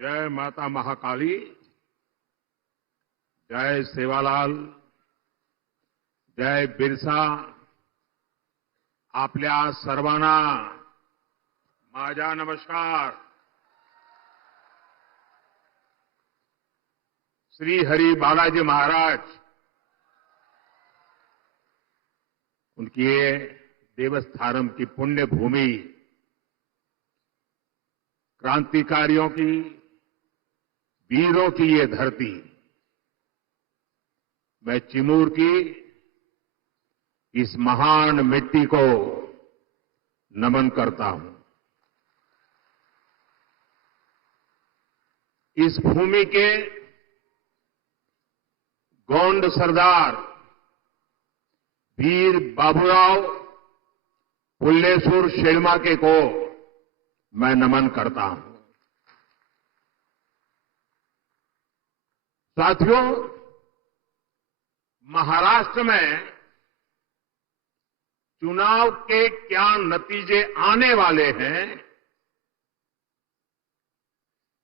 जय माता महाकाली, जय सेवालाल, जय बिरसा. आपल्या सर्वांना माझा नमस्कार. श्री हरि बालाजी महाराज, उनकी ये देवस्थानम की पुण्य भूमि, क्रांतिकारियों की, वीरों की ये धरती, मैं चिमूर की इस महान मिट्टी को नमन करता हूं. इस भूमि के गोंड सरदार वीर बाबूराव पुल्लेसूर शेड़माके को मैं नमन करता हूं. साथियों, महाराष्ट्र में चुनाव के क्या नतीजे आने वाले हैं,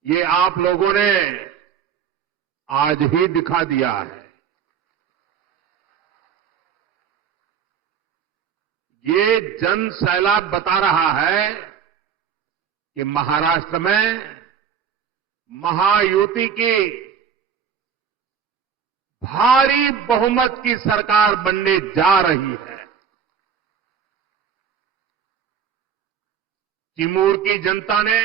ये आप लोगों ने आज ही दिखा दिया है. ये जन सैलाब बता रहा है कि महाराष्ट्र में महायुति की भारी बहुमत की सरकार बनने जा रही है. चिमूर की जनता ने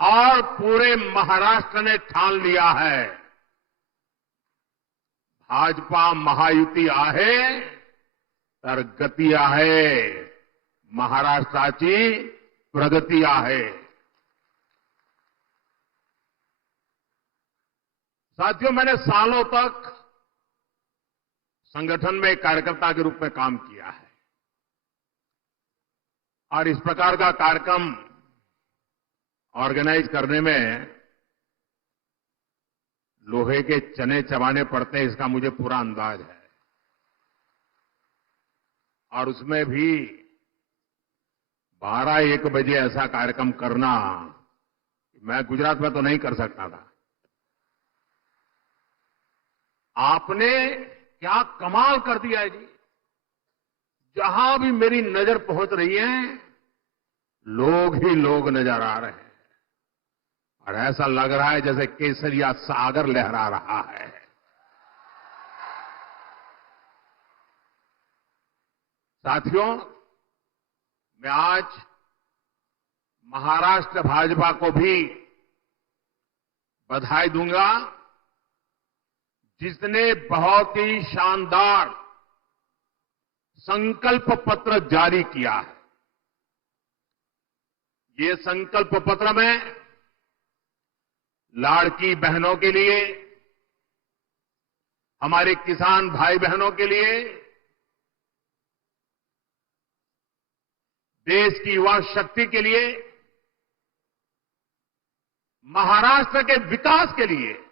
और पूरे महाराष्ट्र ने ठान लिया है, भाजपा महायुती आहे तर गती आहे, महाराष्ट्राची प्रगती आहे. साथियों, मैंने सालों तक संगठन में एक कार्यकर्ता के रूप में काम किया है और इस प्रकार का कार्यक्रम ऑर्गेनाइज करने में लोहे के चने चबाने पड़ते हैं, इसका मुझे पूरा अंदाज है. और उसमें भी 12-1 बजे ऐसा कार्यक्रम करना, मैं गुजरात में तो नहीं कर सकता था. आपने क्या कमाल कर दिया है जी. जहां भी मेरी नजर पहुंच रही है, लोग ही लोग नजर आ रहे हैं और ऐसा लग रहा है जैसे केसरिया सागर लहरा रहा है. साथियों, मैं आज महाराष्ट्र भाजपा को भी बधाई दूंगा, जिसने बहुत ही शानदार संकल्प पत्र जारी किया है. ये संकल्प पत्र में लाड़की बहनों के लिए, हमारे किसान भाई बहनों के लिए, देश की युवा शक्ति के लिए, महाराष्ट्र के विकास के लिए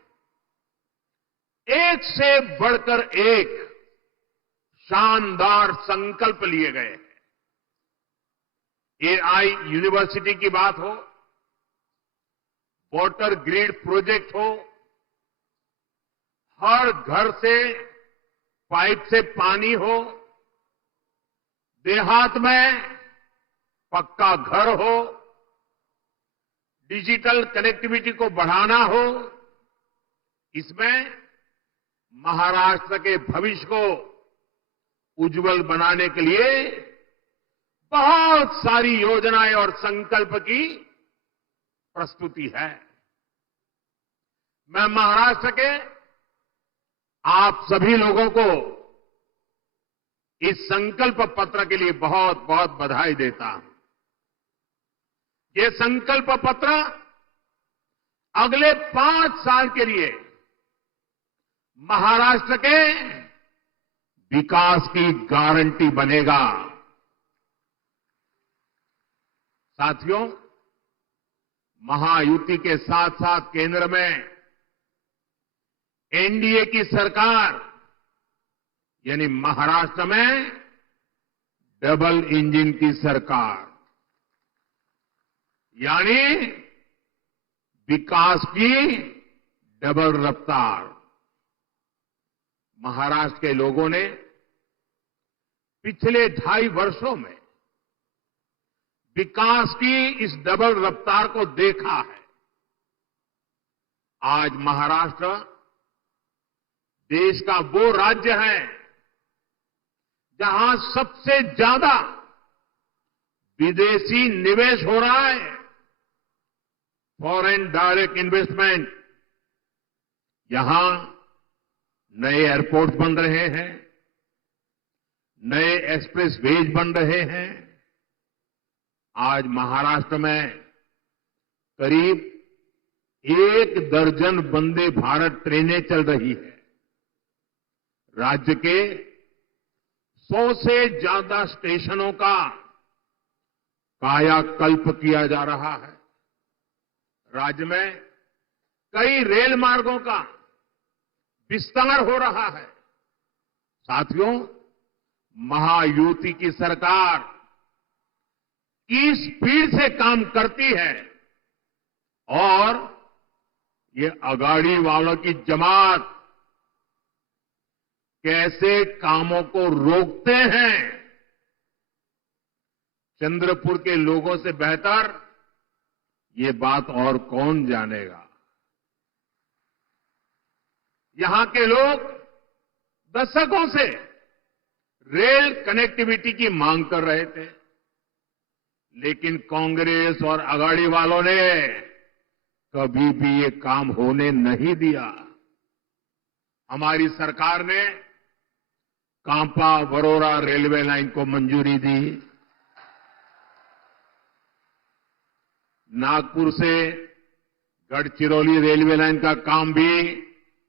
एक से बढ़कर एक शानदार संकल्प लिए गए हैं. एआई यूनिवर्सिटी की बात हो, वाटर ग्रिड प्रोजेक्ट हो, हर घर से पाइप से पानी हो, देहात में पक्का घर हो, डिजिटल कनेक्टिविटी को बढ़ाना हो, इसमें महाराष्ट्र के भविष्य को उज्जवल बनाने के लिए बहुत सारी योजनाएं और संकल्प की प्रस्तुति है. मैं महाराष्ट्र के आप सभी लोगों को इस संकल्प पत्र के लिए बहुत बहुत बधाई देता हूं. ये संकल्प पत्र अगले 5 साल के लिए महाराष्ट्र के विकास की गारंटी बनेगा. साथियों, महायुति के साथ साथ केंद्र में एनडीए की सरकार, यानी महाराष्ट्र में डबल इंजन की सरकार, यानी विकास की डबल रफ्तार। महाराष्ट्र के लोगों ने पिछले 2.5 वर्षों में विकास की इस डबल रफ्तार को देखा है। आज महाराष्ट्र देश का वो राज्य है जहां सबसे ज्यादा विदेशी निवेश हो रहा है। फॉरेन डायरेक्ट इन्वेस्टमेंट, यहां नए एयरपोर्ट बन रहे हैं, नए एक्सप्रेस वेज बन रहे हैं। आज महाराष्ट्र में करीब 1 दर्जन वंदे भारत ट्रेनें चल रही है। राज्य के 100 से ज्यादा स्टेशनों का कायाकल्प किया जा रहा है। राज्य में कई रेल मार्गों का विस्तार हो रहा है। साथियों, महायुति की सरकार की स्पीड से काम करती है और ये अगाड़ी वालों की जमात कैसे कामों को रोकते हैं, चंद्रपुर के लोगों से बेहतर ये बात और कौन जानेगा। यहां के लोग दशकों से रेल कनेक्टिविटी की मांग कर रहे थे, लेकिन कांग्रेस और अगाड़ी वालों ने कभी भी ये काम होने नहीं दिया। हमारी सरकार ने कांपा वरोरा रेलवे लाइन को मंजूरी दी। नागपुर से गढ़चिरौली रेलवे लाइन का काम भी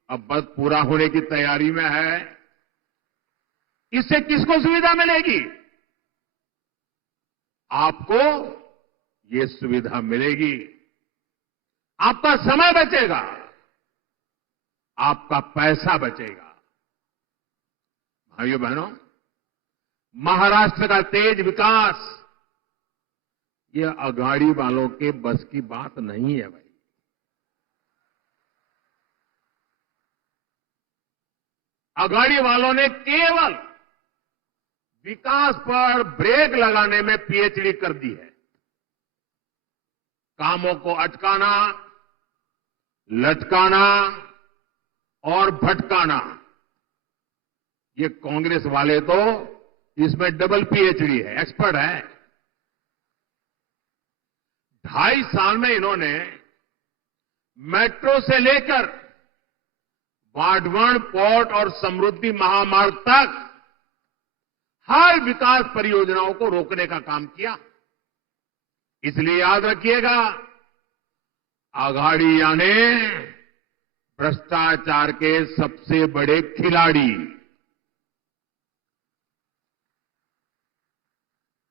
अब बस पूरा होने की तैयारी में है। इससे किसको सुविधा मिलेगी? आपको ये सुविधा मिलेगी। आपका समय बचेगा, आपका पैसा बचेगा। भाइयों बहनों, महाराष्ट्र का तेज विकास ये अगाड़ी वालों के बस की बात नहीं है भाई। अगाड़ी वालों ने केवल विकास पर ब्रेक लगाने में पीएचडी कर दी है। कामों को अटकाना, लटकाना और भटकाना, ये कांग्रेस वाले तो इसमें डबल पीएचडी है, एक्सपर्ट है। 2.5 साल में इन्होंने मेट्रो से लेकर वाढवण पोर्ट और समृद्धि महामार्ग तक हर विकास परियोजनाओं को रोकने का काम किया। इसलिए याद रखिएगा, अघाड़ी यानी भ्रष्टाचार के सबसे बड़े खिलाड़ी।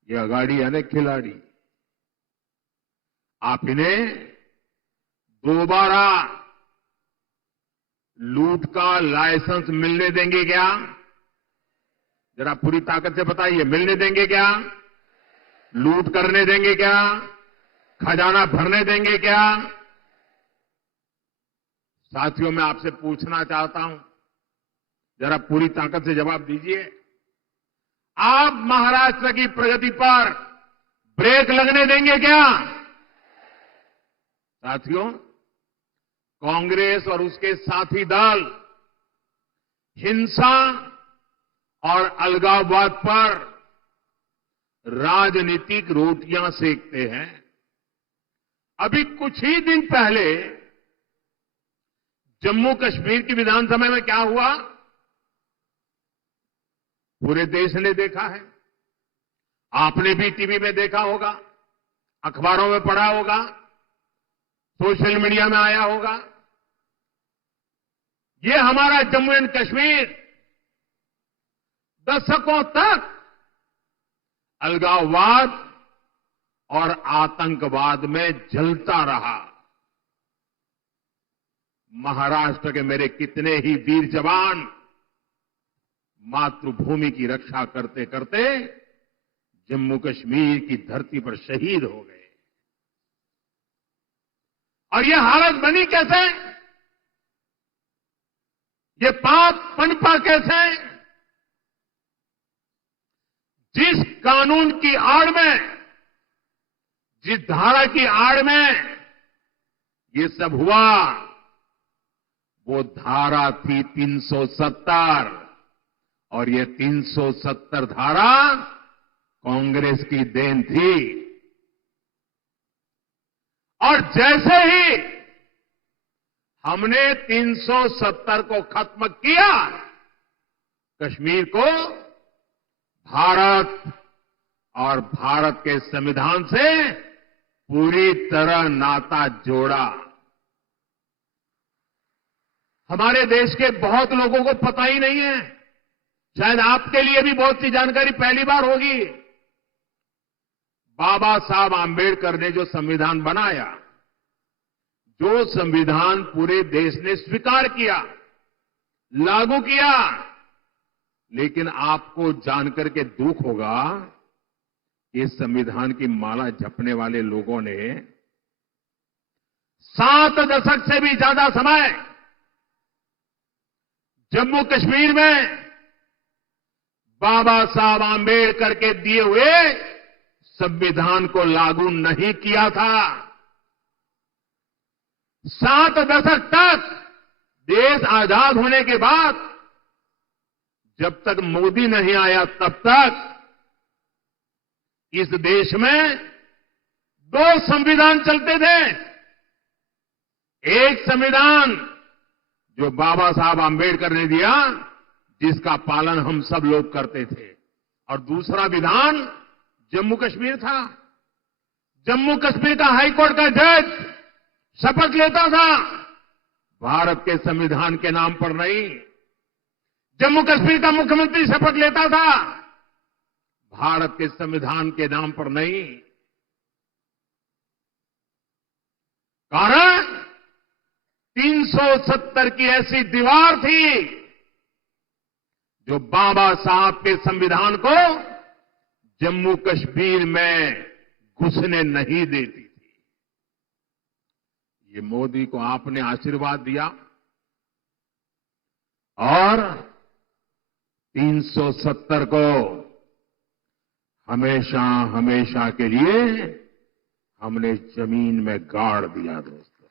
ये अघाड़ी यानी खिलाड़ी। आप इन्हें दोबारा लूट का लाइसेंस मिलने देंगे क्या? जरा पूरी ताकत से बताइए, मिलने देंगे क्या? लूट करने देंगे क्या? खजाना भरने देंगे क्या? साथियों, मैं आपसे पूछना चाहता हूं, जरा पूरी ताकत से जवाब दीजिए। आप महाराष्ट्र की प्रगति पर ब्रेक लगने देंगे क्या? साथियों, कांग्रेस और उसके साथी दल हिंसा और अलगाववाद पर राजनीतिक रोटियां सेकते हैं। अभी कुछ ही दिन पहले जम्मू कश्मीर की विधानसभा में क्या हुआ, पूरे देश ने देखा है। आपने भी टीवी में देखा होगा, अखबारों में पढ़ा होगा, सोशल मीडिया में आया होगा। ये हमारा जम्मू एंड कश्मीर दशकों तक अलगाववाद और आतंकवाद में जलता रहा। महाराष्ट्र के मेरे कितने ही वीर जवान मातृभूमि की रक्षा करते करते जम्मू कश्मीर की धरती पर शहीद हो गए। और ये हालत बनी कैसे, ये पाप पनपा कैसे? जिस कानून की आड़ में, जिस धारा की आड़ में ये सब हुआ, वो धारा थी 370, और ये 370 धारा कांग्रेस की देन थी। और जैसे ही हमने 370 को खत्म किया, कश्मीर को भारत और भारत के संविधान से पूरी तरह नाता जोड़ा। हमारे देश के बहुत लोगों को पता ही नहीं है, शायद आपके लिए भी बहुत सी जानकारी पहली बार होगी। बाबा साहब आंबेडकर ने जो संविधान बनाया, जो संविधान पूरे देश ने स्वीकार किया, लागू किया, लेकिन आपको जानकर के दुख होगा, इस संविधान की माला जपने वाले लोगों ने 7 दशक से भी ज्यादा समय जम्मू कश्मीर में बाबा साहब आंबेडकर के दिए हुए संविधान को लागू नहीं किया था। 7 दशक तक, देश आजाद होने के बाद, जब तक मोदी नहीं आया तब तक इस देश में 2 संविधान चलते थे। एक संविधान जो बाबा साहब आंबेडकर ने दिया, जिसका पालन हम सब लोग करते थे, और दूसरा विधान जम्मू कश्मीर था। जम्मू कश्मीर का हाईकोर्ट का जज शपथ लेता था, भारत के संविधान के नाम पर नहीं। जम्मू कश्मीर का मुख्यमंत्री शपथ लेता था, भारत के संविधान के नाम पर नहीं। कारण 370 की ऐसी दीवार थी जो बाबा साहब के संविधान को जम्मू कश्मीर में घुसने नहीं देती थी। ये मोदी को आपने आशीर्वाद दिया और 370 को हमेशा हमेशा के लिए हमने जमीन में गाड़ दिया दोस्तों।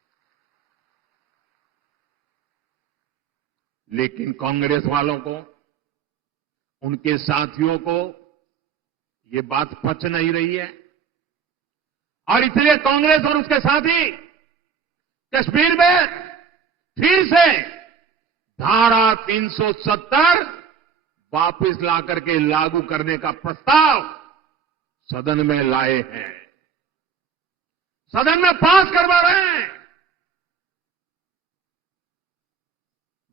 लेकिन कांग्रेस वालों को, उनके साथियों को ये बात पच नहीं रही है, और इसलिए कांग्रेस और उसके साथी कश्मीर में फिर से धारा 370 वापस लाकर के लागू करने का प्रस्ताव सदन में लाए हैं, सदन में पास करवा रहे हैं।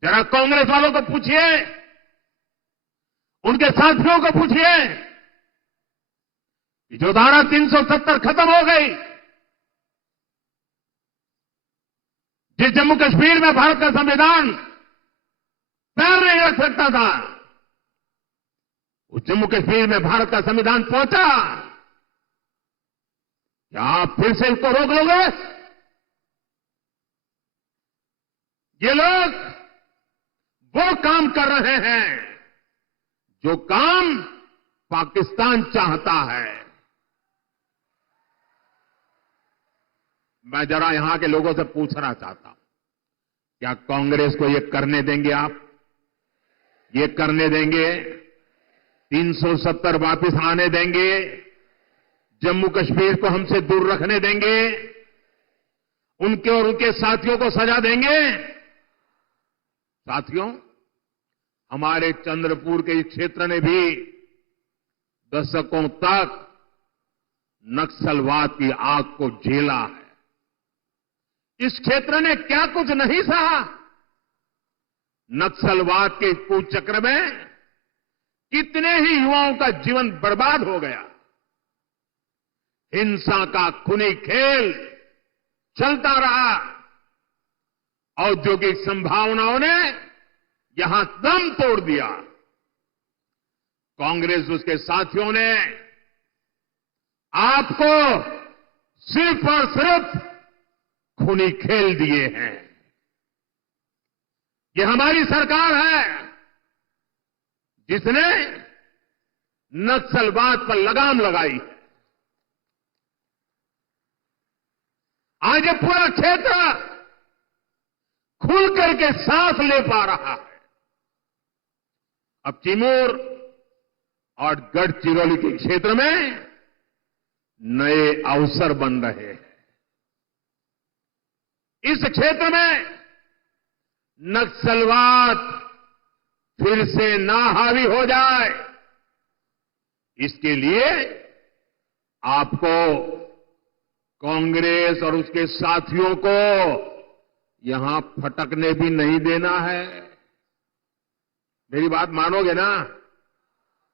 जरा कांग्रेस वालों को पूछिए, उनके साथियों को पूछिए कि जो धारा 370 खत्म हो गई, जिस जम्मू कश्मीर में भारत का संविधान पैर नहीं रख सकता था, उस जम्मू कश्मीर में भारत का संविधान पहुंचा। क्या आप फिर से इसको रोक लोगे? ये लोग वो काम कर रहे हैं जो काम पाकिस्तान चाहता है। मैं जरा यहां के लोगों से पूछना चाहता हूं, क्या कांग्रेस को ये करने देंगे आप? ये करने देंगे? 370 वापस आने देंगे? जम्मू कश्मीर को हमसे दूर रखने देंगे? उनके और उनके साथियों को सजा देंगे? साथियों, हमारे चंद्रपुर के इस क्षेत्र ने भी दशकों तक नक्सलवाद की आग को झेला है। इस क्षेत्र ने क्या कुछ नहीं सहा। नक्सलवाद के कुचक्र में कितने ही युवाओं का जीवन बर्बाद हो गया। हिंसा का खूनी खेल चलता रहा। औद्योगिक संभावनाओं ने यहां दम तोड़ दिया। कांग्रेस उसके साथियों ने आपको सिर्फ और सिर्फ खूनी खेल दिए हैं। ये हमारी सरकार है जिसने नक्सलवाद पर लगाम लगाई है। आज ये पूरा क्षेत्र खुल करके सांस ले पा रहा है। अब चिमूर और गढ़चिरौली के क्षेत्र में नए अवसर बन रहे हैं। इस क्षेत्र में नक्सलवाद फिर से ना हावी हो जाए, इसके लिए आपको कांग्रेस और उसके साथियों को यहां फटकने भी नहीं देना है। मेरी बात मानोगे ना?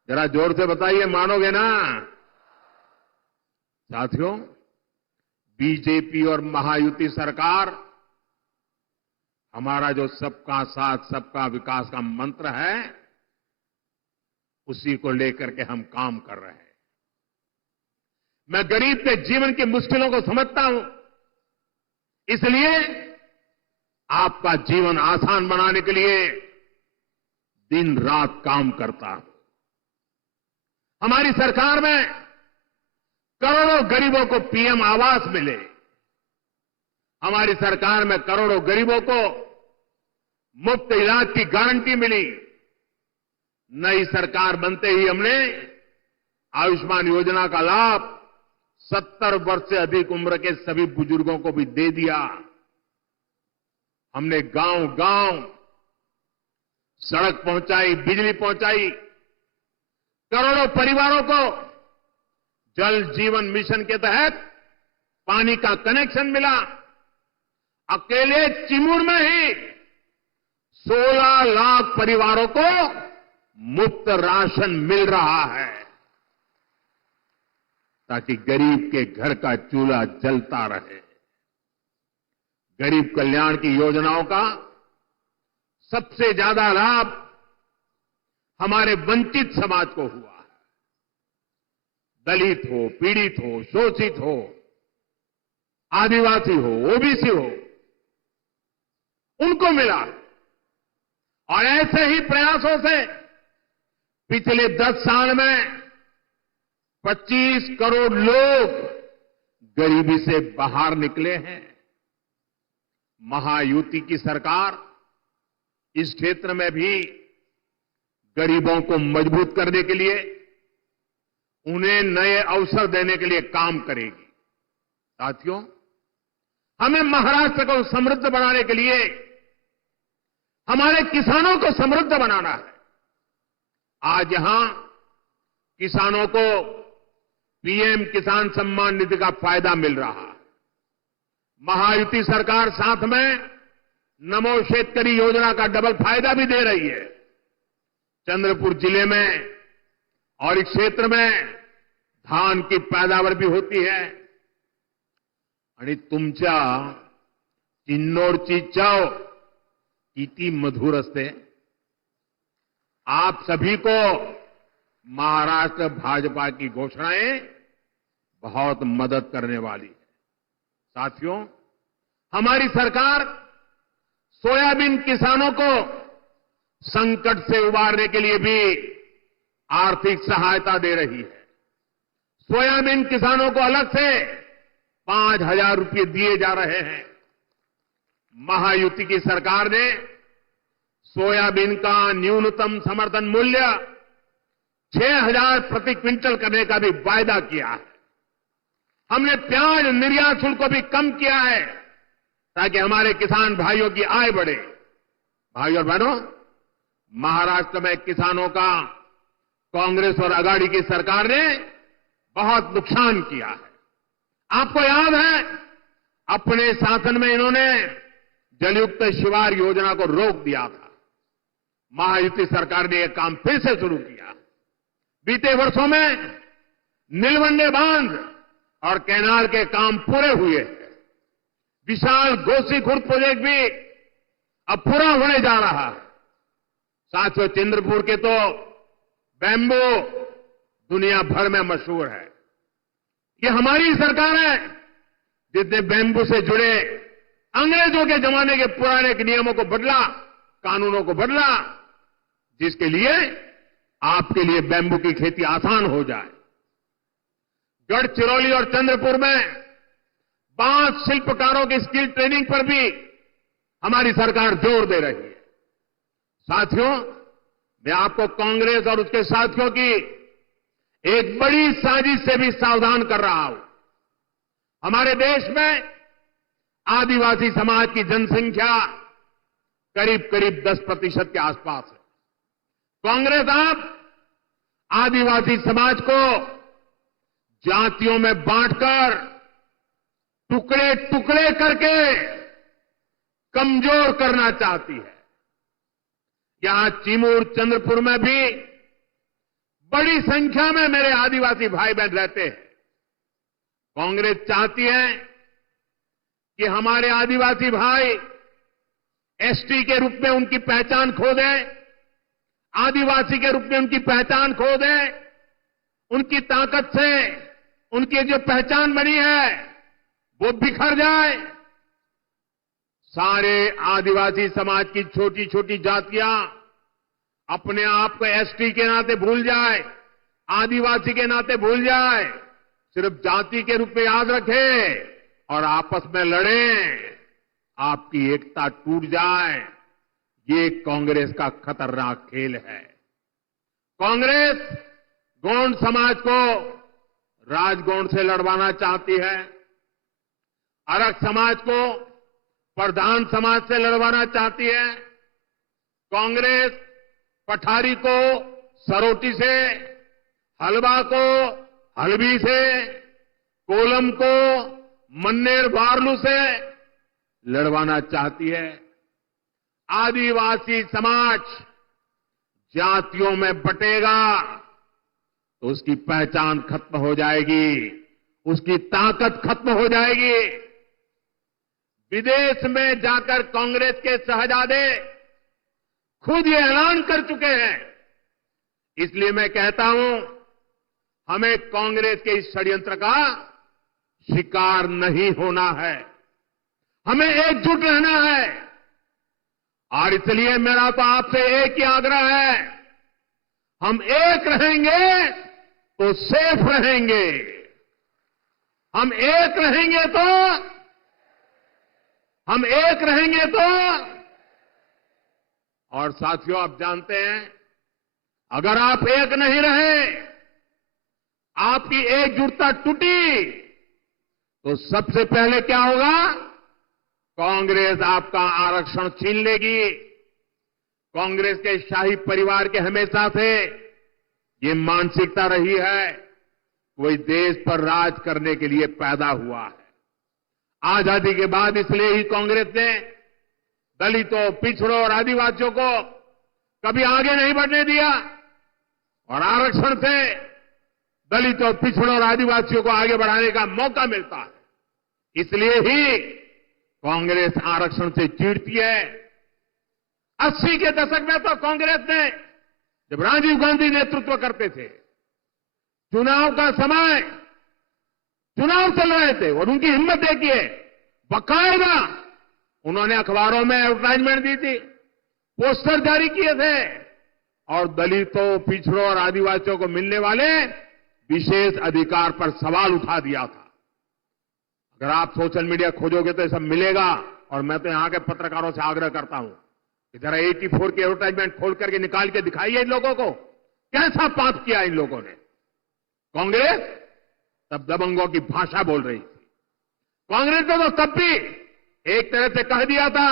जरा जोर से बताइए, मानोगे ना? साथियों, बीजेपी और महायुति सरकार हमारा जो सबका साथ सबका विकास का मंत्र है, उसी को लेकर के हम काम कर रहे हैं। मैं गरीब के जीवन की मुश्किलों को समझता हूं, इसलिए आपका जीवन आसान बनाने के लिए दिन रात काम करता हूं। हमारी सरकार में करोड़ों गरीबों को पीएम आवास मिले। हमारी सरकार में करोड़ों गरीबों को मुफ्त इलाज की गारंटी मिली। नई सरकार बनते ही हमने आयुष्मान योजना का लाभ 70 वर्ष से अधिक उम्र के सभी बुजुर्गों को भी दे दिया। हमने गांव-गांव सड़क पहुंचाई, बिजली पहुंचाई। करोड़ों परिवारों को जल जीवन मिशन के तहत पानी का कनेक्शन मिला। अकेले चिमूर में ही 16 लाख परिवारों को मुफ्त राशन मिल रहा है, ताकि गरीब के घर का चूल्हा जलता रहे। गरीब कल्याण की योजनाओं का सबसे ज्यादा लाभ हमारे वंचित समाज को हुआ है। दलित हो, पीड़ित हो, शोषित हो, आदिवासी हो, ओबीसी हो, उनको मिला। और ऐसे ही प्रयासों से पिछले 10 साल में 25 करोड़ लोग गरीबी से बाहर निकले हैं। महायुति की सरकार इस क्षेत्र में भी गरीबों को मजबूत करने के लिए, उन्हें नए अवसर देने के लिए काम करेगी। साथियों, हमें महाराष्ट्र को समृद्ध बनाने के लिए हमारे किसानों को समृद्ध बनाना है। आज यहां किसानों को पीएम किसान सम्मान निधि का फायदा मिल रहा है। महायुति सरकार साथ में नमो शेतकरी योजना का डबल फायदा भी दे रही है। चंद्रपुर जिले में और इस क्षेत्र में धान की पैदावार भी होती है। आणि तुमच्या चिन्नोरची चव किती मधुर असते। आप सभी को महाराष्ट्र भाजपा की घोषणाएं बहुत मदद करने वाली है। साथियों, हमारी सरकार सोयाबीन किसानों को संकट से उबारने के लिए भी आर्थिक सहायता दे रही है। सोयाबीन किसानों को अलग से 5,000 रुपये दिए जा रहे हैं। महायुति की सरकार ने सोयाबीन का न्यूनतम समर्थन मूल्य 6,000 प्रति क्विंटल करने का भी वायदा किया है। हमने प्याज निर्यात शुल्क को भी कम किया है, ताकि हमारे किसान भाइयों की आय बढ़े। भाइयों और बहनों, महाराष्ट्र में किसानों का कांग्रेस और अगाड़ी की सरकार ने बहुत नुकसान किया है। आपको याद है, अपने शासन में इन्होंने जलयुक्त शिवार योजना को रोक दिया था। महायुति सरकार ने यह काम फिर से शुरू किया। बीते वर्षों में नीलवंडे बांध और कैनाल के काम पूरे हुए। विशाल गोसीखुर्द प्रोजेक्ट भी अब पूरा होने जा रहा है। साथियों, चंद्रपुर के तो बैम्बू दुनिया भर में मशहूर है। ये हमारी सरकार है जिसने बैम्बू से जुड़े अंग्रेजों के जमाने के पुराने नियमों को बदला, कानूनों को बदला, जिसके लिए आपके लिए बैम्बू की खेती आसान हो जाए। गढ़चिरौली और चंद्रपुर में बांस शिल्पकारों की स्किल ट्रेनिंग पर भी हमारी सरकार जोर दे रही है। साथियों, मैं आपको कांग्रेस और उसके साथियों की एक बड़ी साजिश से भी सावधान कर रहा हूं। हमारे देश में आदिवासी समाज की जनसंख्या करीब करीब 10% के आसपास है। कांग्रेस आप आदिवासी समाज को जातियों में बांटकर, टुकड़े टुकड़े करके कमजोर करना चाहती है। यहां चिमूर, चंद्रपुर में भी बड़ी संख्या में मेरे आदिवासी भाई बहन रहते हैं। कांग्रेस चाहती है कि हमारे आदिवासी भाई एसटी के रूप में उनकी पहचान खो दें, आदिवासी के रूप में उनकी पहचान खो दें, उनकी ताकत से उनकी जो पहचान बनी है वो बिखर जाए। सारे आदिवासी समाज की छोटी छोटी जातियां अपने आप को एसटी के नाते भूल जाए, आदिवासी के नाते भूल जाए, सिर्फ जाति के रूप में याद रखें और आपस में लड़ें, आपकी एकता टूट जाए। ये कांग्रेस का खतरनाक खेल है। कांग्रेस गोंड समाज को राजगोंड से लड़वाना चाहती है, अरग समाज को प्रधान समाज से लड़वाना चाहती है, कांग्रेस पठारी को सरोटी से, हलवा को हलवी से, कोलम को मन्नेर बारलू से लड़वाना चाहती है। आदिवासी समाज जातियों में बटेगा तो उसकी पहचान खत्म हो जाएगी, उसकी ताकत खत्म हो जाएगी। विदेश में जाकर कांग्रेस के शहजादे खुद ये ऐलान कर चुके हैं। इसलिए मैं कहता हूं, हमें कांग्रेस के इस षड्यंत्र का शिकार नहीं होना है, हमें एकजुट रहना है। और इसलिए मेरा तो आपसे एक ही आग्रह है, हम एक रहेंगे तो सेफ रहेंगे, हम एक रहेंगे तो और साथियों, आप जानते हैं, अगर आप एक नहीं रहे, आपकी एकजुटता टूटी, तो सबसे पहले क्या होगा? कांग्रेस आपका आरक्षण छीन लेगी। कांग्रेस के शाही परिवार के हमेशा से ये मानसिकता रही है, कोई देश पर राज करने के लिए पैदा हुआ है। आजादी के बाद इसलिए ही कांग्रेस ने दलितों, पिछड़ों और आदिवासियों को कभी आगे नहीं बढ़ने दिया और आरक्षण से दलितों, पिछड़ों और आदिवासियों को आगे बढ़ाने का मौका मिलता है। इसलिए ही कांग्रेस आरक्षण से चिढ़ती है। 80 के दशक में तो कांग्रेस ने, जब राजीव गांधी नेतृत्व करते थे, चुनाव का समय, चुनाव चल रहे थे और उनकी हिम्मत देखिए, बाकायदा उन्होंने अखबारों में एडवर्टाइजमेंट दी थी, पोस्टर जारी किए थे और दलितों, पिछड़ों और आदिवासियों को मिलने वाले विशेष अधिकार पर सवाल उठा दिया था। अगर आप सोशल मीडिया खोजोगे तो ये सब मिलेगा। और मैं तो यहां के पत्रकारों से आग्रह करता हूं कि जरा 84 की एडवर्टाइजमेंट खोल करके निकाल के दिखाइए इन लोगों को, कैसा पाप किया इन लोगों ने। कांग्रेस तब दबंगों की भाषा बोल रही थी। कांग्रेस ने तो तब भी एक तरह से कह दिया था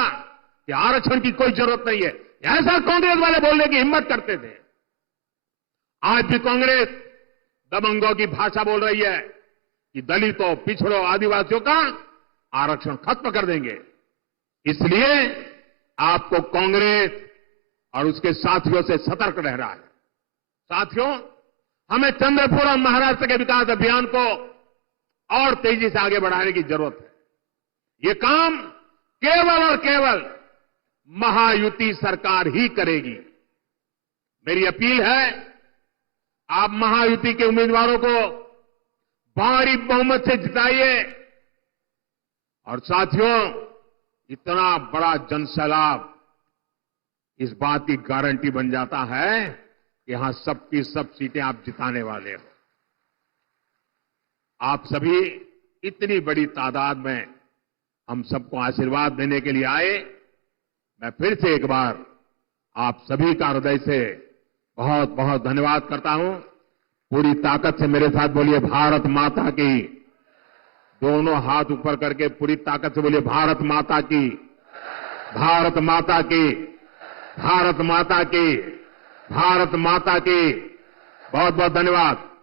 कि आरक्षण की कोई जरूरत नहीं है, ऐसा कांग्रेस वाले बोलने की हिम्मत करते थे। आज भी कांग्रेस दबंगों की भाषा बोल रही है कि दलितों, पिछड़ों, आदिवासियों का आरक्षण खत्म कर देंगे। इसलिए आपको कांग्रेस और उसके साथियों से सतर्क रहना है। साथियों, हमें चंद्रपुर और महाराष्ट्र के विकास अभियान को और तेजी से आगे बढ़ाने की जरूरत है। ये काम केवल और केवल महायुति सरकार ही करेगी। मेरी अपील है, आप महायुति के उम्मीदवारों को भारी बहुमत से जिताइए। और साथियों, इतना बड़ा जनसैलाब इस बात की गारंटी बन जाता है कि यहां सबकी सब सीटें आप जिताने वाले हो। आप सभी इतनी बड़ी तादाद में हम सबको आशीर्वाद देने के लिए आए। मैं फिर से एक बार आप सभी का हृदय से बहुत बहुत धन्यवाद करता हूं। पूरी ताकत से मेरे साथ बोलिए भारत माता की। दोनों हाथ ऊपर करके पूरी ताकत से बोलिए भारत माता की, भारत माता की, भारत माता की, भारत माता की। बहुत बहुत धन्यवाद।